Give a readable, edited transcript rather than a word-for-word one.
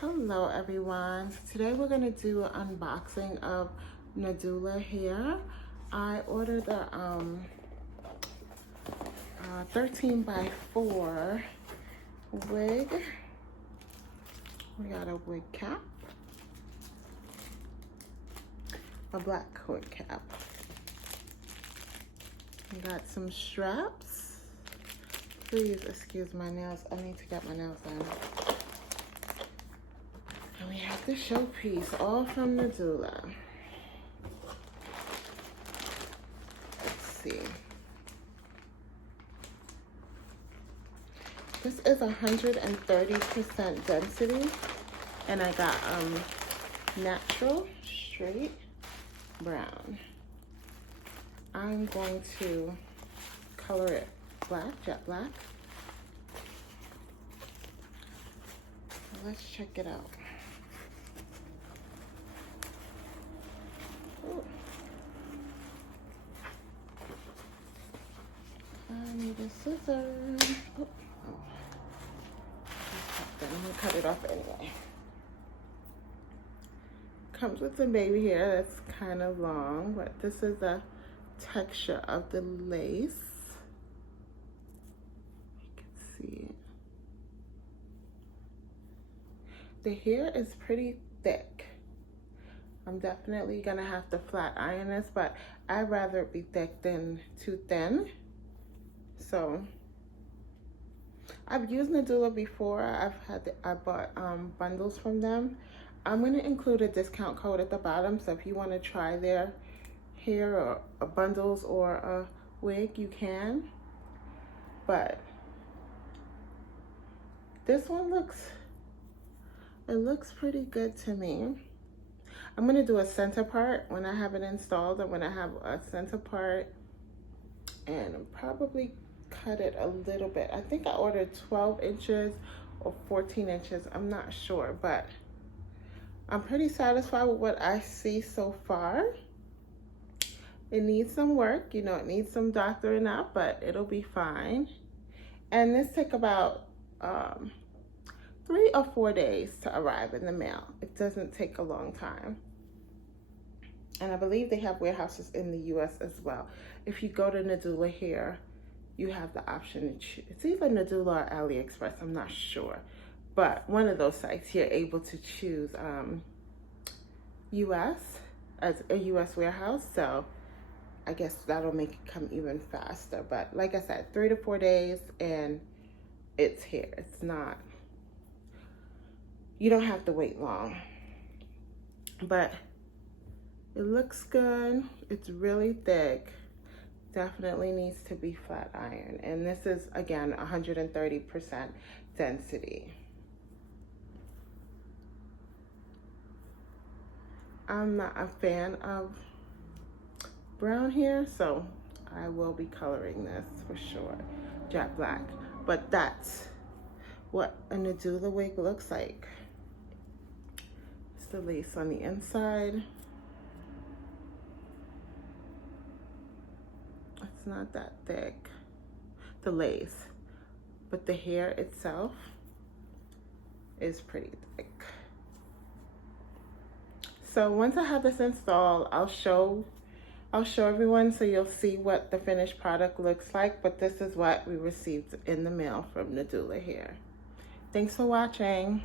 Hello everyone. Today we're going to do an unboxing of Nadula Hair. I ordered a 13 by 4 wig. We got a wig cap, a black wig cap. We got some straps. Please excuse my nails. I need to get my nails done. And we have the showpiece, all from Nadula. Let's see. This is 130% density, and I got natural straight brown. I'm going to color it black, jet black. Let's check it out. Ooh. I need a scissors. Oh. I'm gonna cut it off anyway. Comes with some baby hair that's kind of long, but this is the texture of the lace. You can see it. The hair is pretty thick. I'm definitely gonna have to flat iron this, but I'd rather it be thick than too thin. So I've used Nadula before. I bought bundles from them. I'm gonna include a discount code at the bottom, so if you want to try their hair or bundles or a wig, you can. But this one looks pretty good to me. I'm gonna do a center part when I have it installed. I'm gonna have a center part and probably cut it a little bit. I think I ordered 12 inches or 14 inches. I'm not sure, but I'm pretty satisfied with what I see so far. It needs some work, you know, it needs some doctoring up, but it'll be fine. And this took about 3 or 4 days to arrive in the mail. It doesn't take a long time. And I believe they have warehouses in the US as well. If you go to Nadula Hair, you have the option to choose. It's either Nadula or AliExpress, I'm not sure. But one of those sites, you're able to choose US as a US warehouse. So I guess that'll make it come even faster. But like I said, 3 to 4 days and it's here. It's not, you don't have to wait long. But it looks good. It's really thick. Definitely needs to be flat iron. And this is, again, 130% density. I'm not a fan of brown hair, so I will be coloring this for sure, jet black. But that's what a Nadula wig looks like. It's the lace on the inside. It's not that thick, the lace, but the hair itself is pretty thick. So once I have this installed, I'll show everyone so you'll see what the finished product looks like, but this is what we received in the mail from Nadula Hair. Thanks for watching.